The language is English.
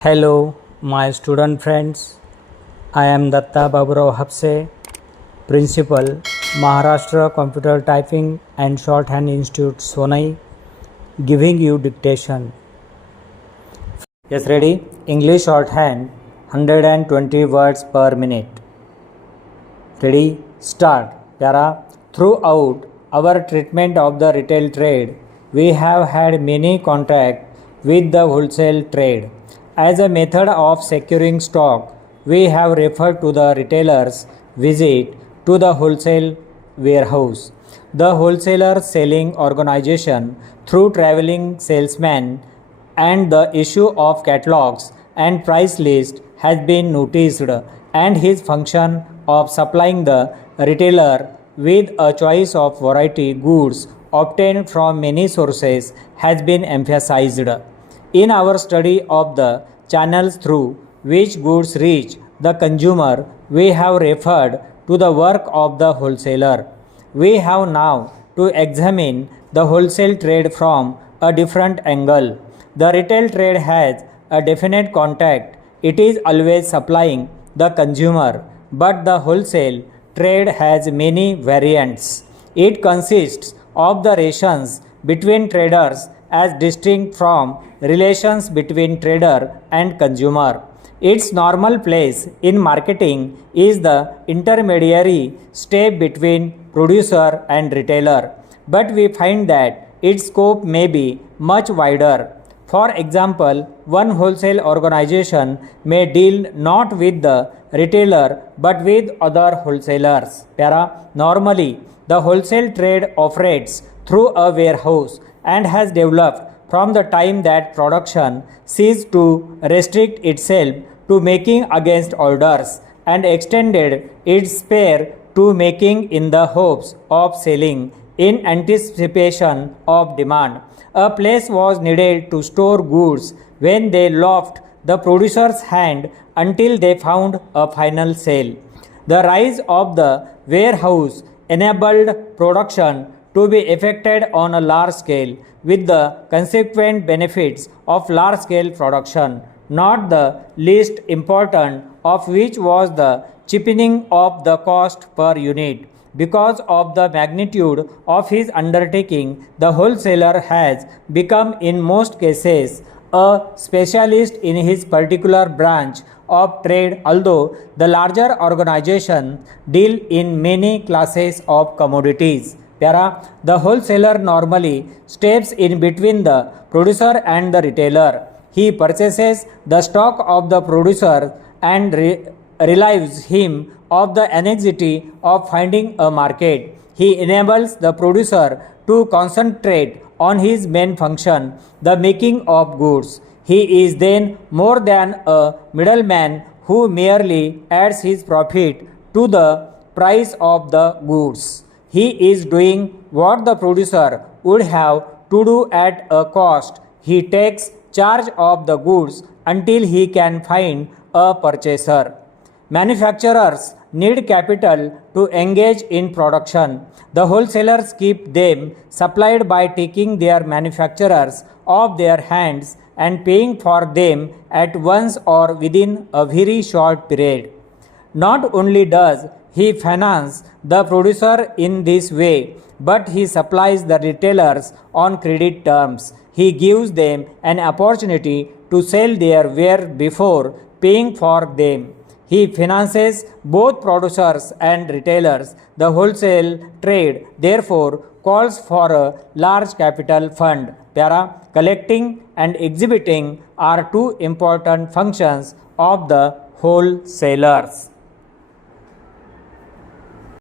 Hello, my student friends. I am Datta Baburao Hapse, Principal, Maharashtra Computer Typing and Shorthand Institute, Sonai, giving you dictation. Yes, ready? English shorthand, 120 words per minute. Ready? Start. Yara, throughout our treatment of the retail trade, we have had many contact with the wholesale trade. As a method of securing stock, we have referred to the retailer's visit to the wholesale warehouse. The wholesaler selling organization through traveling salesmen and the issue of catalogs and price list has been noticed, and his function of supplying the retailer with a choice of variety goods obtained from many sources has been emphasized. In our study of the channels through which goods reach the consumer, we have referred to the work of the wholesaler. We have now to examine the wholesale trade from a different angle. The retail trade has a definite contact. It is always supplying the consumer, but the wholesale trade has many variants. It consists of the relations between traders as distinct from relations between trader and consumer. Its normal place in marketing is the intermediary step between producer and retailer, but we find that its scope may be much wider. For example, one wholesale organization may deal not with the retailer but with other wholesalers. Normally, the wholesale trade operates through a warehouse and has developed from the time that production ceased to restrict itself to making against orders and extended its sphere to making in the hopes of selling in anticipation of demand. A place was needed to store goods when they left the producer's hand until they found a final sale. The rise of the warehouse enabled production to be effected on a large scale with the consequent benefits of large scale production, not the least important of which was the cheapening of the cost per unit. Because of the magnitude of his undertaking, the wholesaler has become in most cases a specialist in his particular branch of trade, although the larger organization deal in many classes of commodities. The wholesaler normally steps in between the producer and the retailer. He purchases the stock of the producer and relieves him of the anxiety of finding a market. He enables the producer to concentrate on his main function, the making of goods. He is then more than a middleman who merely adds his profit to the price of the goods. He is doing what the producer would have to do at a cost. He takes charge of the goods until he can find a purchaser. Manufacturers need capital to engage in production. The wholesalers keep them supplied by taking their manufacturers off their hands and paying for them at once or within a very short period. Not only does he finance the producer in this way, but he supplies the retailers on credit terms. He gives them an opportunity to sell their ware before paying for them. He finances both producers and retailers. The wholesale trade therefore calls for a large capital fund. Collecting and exhibiting are two important functions of the wholesalers.